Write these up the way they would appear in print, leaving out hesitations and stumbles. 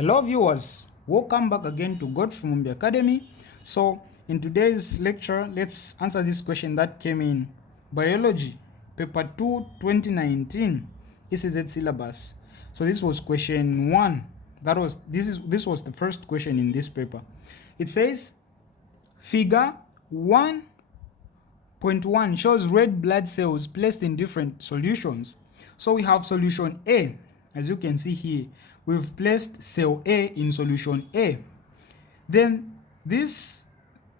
Hello viewers, welcome back again to Godfrey Mumbi Academy. So in today's lecture, let's answer this question that came in Biology, paper 2, 2019, ECZ syllabus. So this was question 1. This was the first question in this paper. It says, figure 1.1 shows red blood cells placed in different solutions. So we have solution A, as you can see here. We've placed cell A in solution A. Then this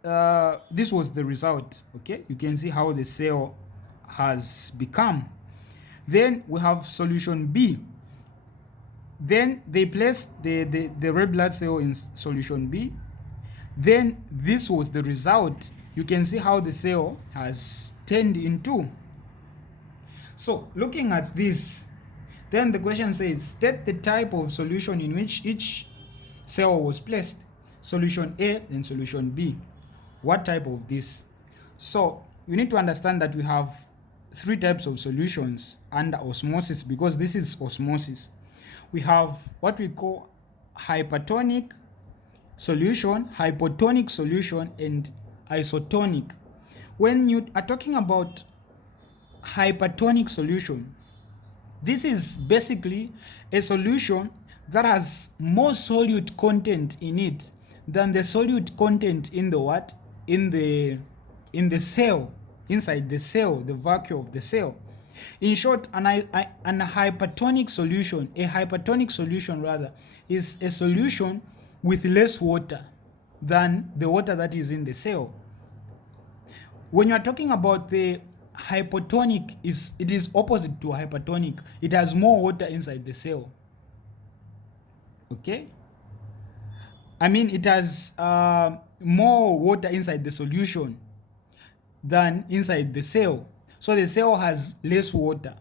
was the result. Okay, you can see how the cell has become. Then we have solution B. Then they placed the red blood cell in solution B. Then this was the result. You can see how the cell has turned into. So looking at this, then the question says, state the type of solution in which each cell was placed. Solution A and solution B. What type of this? So you need to understand that we have 3 types of solutions under osmosis, because this is osmosis. We have what we call hypertonic solution, hypotonic solution, and isotonic. When you are talking about hypertonic solution, this is basically a solution that has more solute content in it than the solute content in the what? In the cell, inside the cell, the vacuum of the cell. In short, a hypertonic solution rather, is a solution with less water than the water that is in the cell. When you are talking about the hypotonic, it is opposite to hypertonic. It has more water inside the cell. Okay, I mean it has more water inside the solution than inside the cell. So the cell has less water,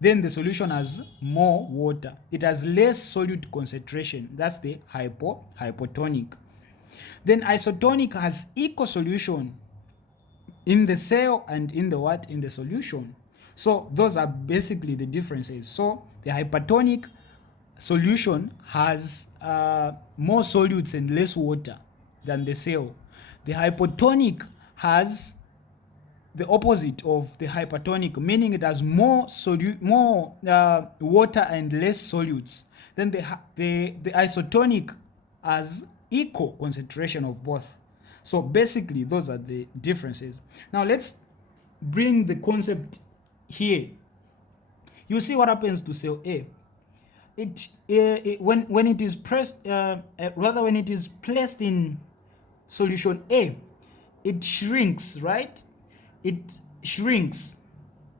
then the solution has more water. It has less solute concentration. That's the hypotonic. Then isotonic has equal solution in the cell and in the what? In the solution. So those are basically the differences. So the hypertonic solution has more solutes and less water than the cell. The hypotonic has the opposite of the hypertonic, meaning it has more water and less solutes. Then the isotonic has equal concentration of both. So basically those are the differences. Now let's bring the concept here. You see what happens to cell A. When it is when it is placed in solution A, it shrinks, right? It shrinks.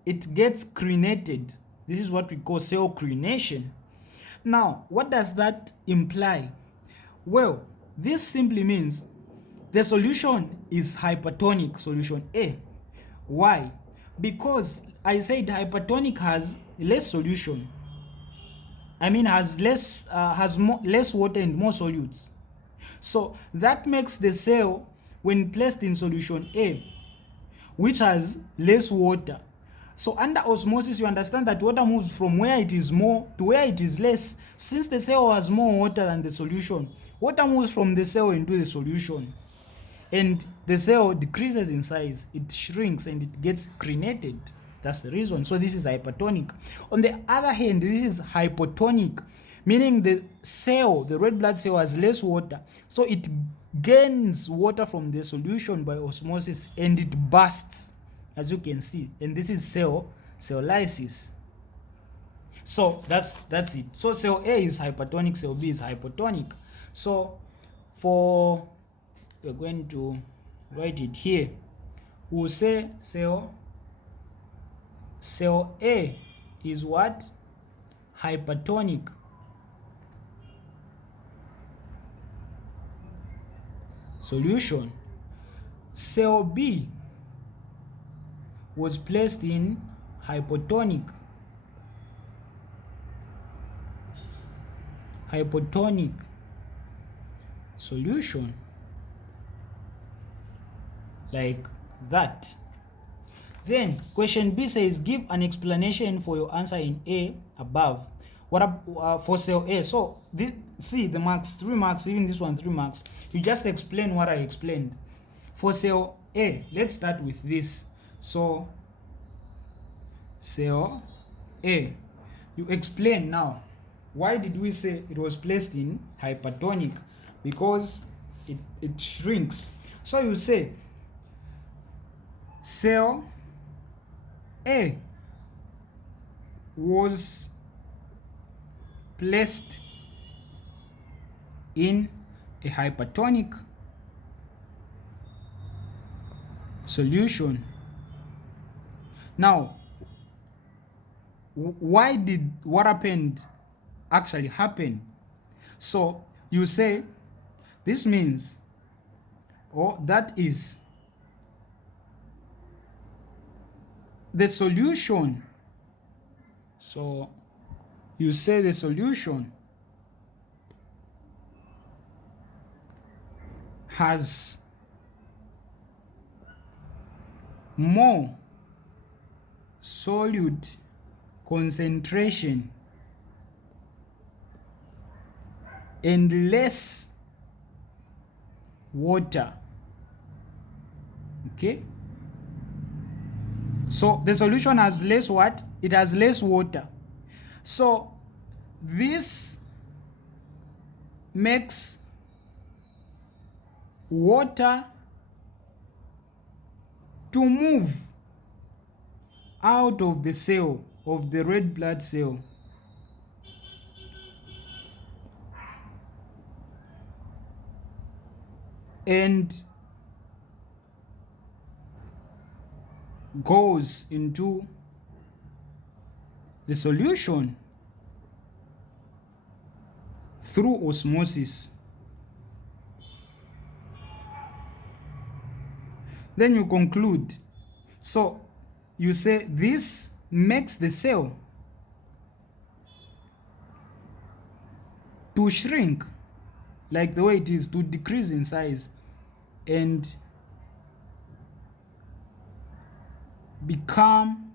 It gets crenated. This is what we call cell crenation. Now, what does that imply? Well, this simply means the solution is hypertonic, solution A. Why? Because I said hypertonic has less solution. I mean has less water and more solutes. So that makes the cell, when placed in solution A, which has less water. So under osmosis, you understand that water moves from where it is more to where it is less. Since the cell has more water than the solution, water moves from the cell into the solution. And the cell decreases in size, it shrinks and it gets crenated. That's the reason. So this is hypertonic. On the other hand, this is hypotonic, meaning the cell, the red blood cell, has less water. So it gains water from the solution by osmosis and it bursts, as you can see. And this is cell lysis. So that's it. So cell A is hypertonic, cell B is hypotonic. So we're going to write it here. We'll say cell A is what? Hypertonic. Solution. Cell B was placed in hypotonic solution, like that. Then question B says, give an explanation for your answer in A above. for cell A. So see the marks, 3 marks, even this one 3 marks. You just explain what I explained. For cell A, let's start with this. So cell A, you explain now. Why did we say it was placed in hypertonic? Because it shrinks. So you say cell A was placed in a hypertonic solution. Now, why did what happened actually happen? So you say this means, or that is, the solution. So you say the solution has more solute concentration and less water. Okay, so the solution has less what? It has less water. So this makes water to move out of the cell, of the red blood cell, and goes into the solution through osmosis. Then you conclude. So you say this makes the cell to shrink, like the way it is, to decrease in size and become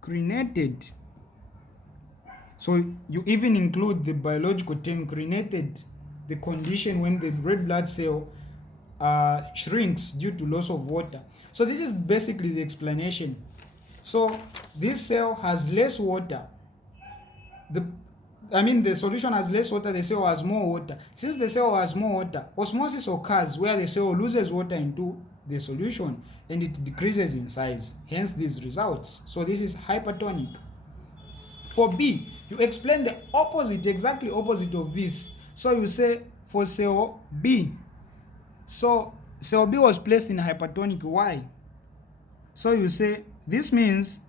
crinated. So you even include the biological term crinated, the condition when the red blood cell shrinks due to loss of water. So this is basically the explanation. So this cell has less water. The solution has less water, the cell has more water. Since the cell has more water, osmosis occurs where the cell loses water into the solution and it decreases in size. Hence these results. So this is hypertonic. For B, you explain the opposite, exactly opposite of this. So you say for cell B, so cell B was placed in hypertonic. Why? So you say this means,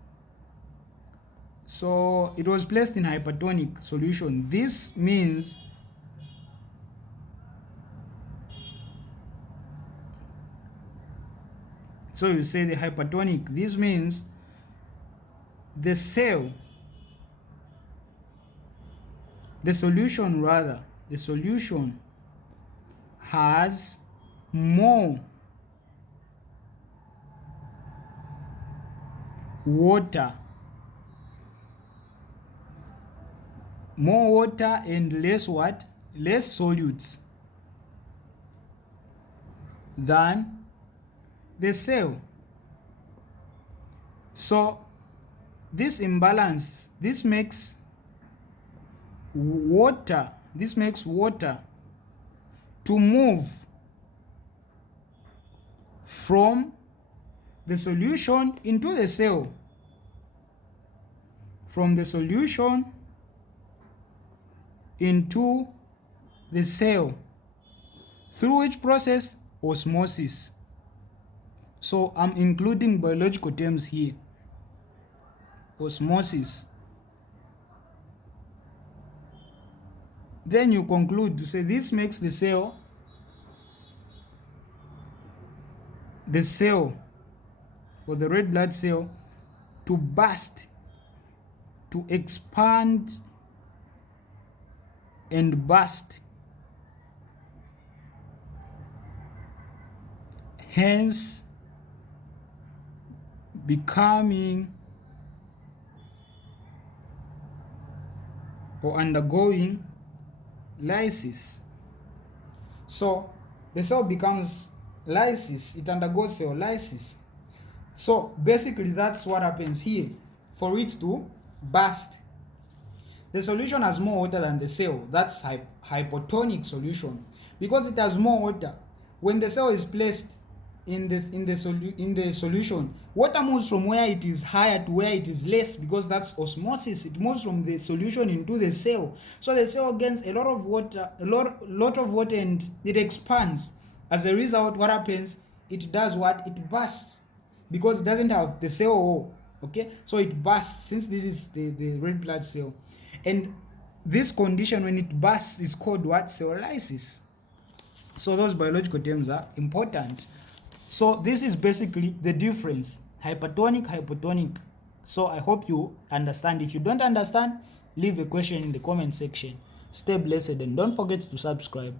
so it was placed in hypertonic solution. This means so you say the hypertonic, this means the cell, the solution has more water and less what? Less solutes than the cell. So this imbalance, this makes water to move from the solution into the cell, from the solution into the cell, through which process? Osmosis. So I'm including biological terms here. Osmosis. Then you conclude to say this makes the cell or the red blood cell to burst, to expand and burst, hence becoming or undergoing lysis. So the cell becomes lysis, it undergoes cell lysis. So basically that's what happens here. For it to burst, the solution has more water than the cell. That's hypotonic solution. Because it has more water, when the cell is placed in the solution, water moves from where it is higher to where it is less, because that's osmosis. It moves from the solution into the cell. So the cell gains a lot of water, and it expands. As a result, what happens? It does what? It bursts, because it doesn't have the cell wall. Okay, so it bursts, since this is the red blood cell. And this condition, when it bursts, is called what? Cell lysis. So those biological terms are important. So this is basically the difference, hypertonic, hypotonic. So I hope you understand. If you don't understand, leave a question in the comment section. Stay blessed and don't forget to subscribe.